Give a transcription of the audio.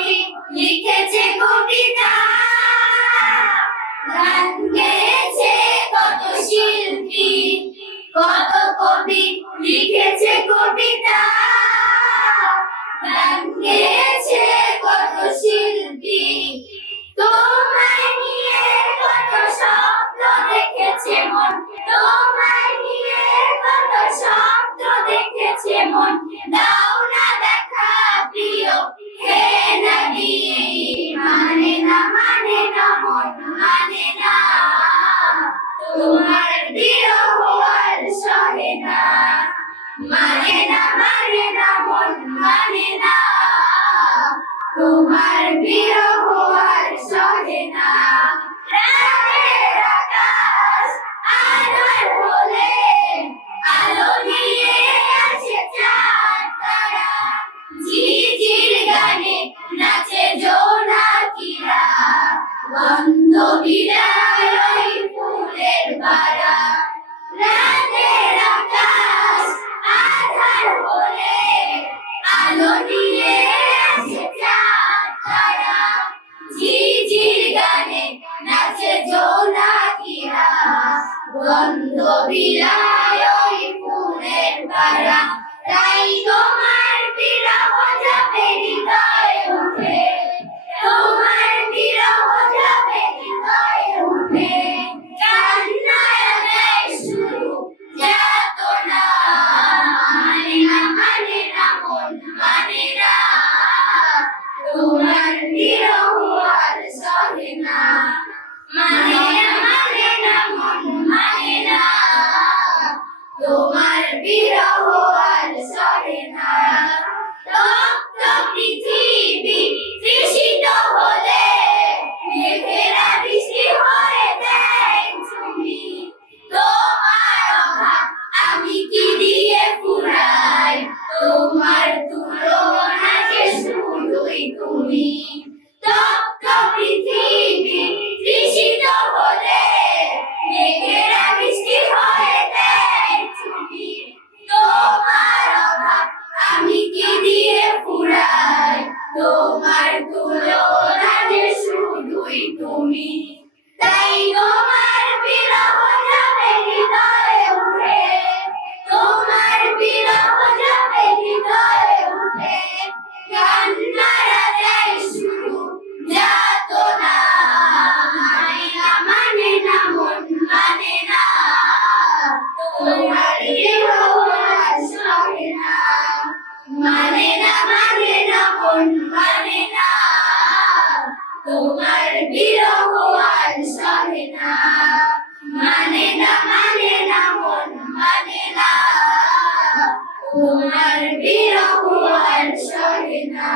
কবি লিখেছে কবিতা, গান গেয়েছে কত শিল্পী, কত কবি লিখেছে কবিতা, গান গেয়েছে কত শিল্পী। তোমায় নিয়ে কত স্বপ্ন দেখেছে মন, তোমায় নিয়ে কত স্বপ্ন দেখেছে মন। দাও না দেখা প্রিয়, হে নবী। মানে না মন মানে না, তোমার বিরহ আর সহে না। মানে না মন মানে না, তোমার বিরহ আর সহে না। রাতের আকাশ আঁধার হলে আলো নিয়ে আসে চাঁদ তারা, ঝিঝির গানে নাচে জোনাকিরা, গন্ধ বিরায় ওই ফুলের বাড়া। রাতের আকাশ আঁধার হলে আলো নিয়ে আসে চাঁদ তারা, ঝিঝির গানে নাচে জোনাকিরা, গন্ধ বিরায় ওই ফুলের বাড়া। তাই তোমার বিরহ যাবে হৃদয়ে উঠে, তোমার বিরহ যাবে হৃদয়ে উঠে। কান্নায় দেয় শুরু যাতনা, মানে না মন মানে না, তোমার বিরহ আর সহে না। মানে না মন মানে না, তোমার বিরহ আর সহে না। তপ্ত পৃথিবী তৃষিত হলে মেঘেরা বৃষ্টি হয়ে দেয় ঝুমি। তোমার অভাব আমি কি দিয়ে ফুরাই, তোমার তুলনা যে শুধুই তুমি। তপ্ত পৃথিবী তৃষিত হলে মেঘেরা বৃষ্টি হয়ে দেয় ঝুমি। তোমার অভাব আমি কি দিয়ে ফুরাই, তোমার তুলনা যে শুধুই তুমি। তাই তোমার বিরহ যাবে হৃদয়ে উঠে, তোমার বিরহ যাবে হৃদয়ে উঠে। কান্নারা দেয় শুরু যাতনা, মানে না মন মানে না, তোমার বিরহ আর সহে না। মানে না মন মানে না, তোমার বিরহ আর সহে না। মানে না মন মানে না, তোমার বিরহ আর সহে না।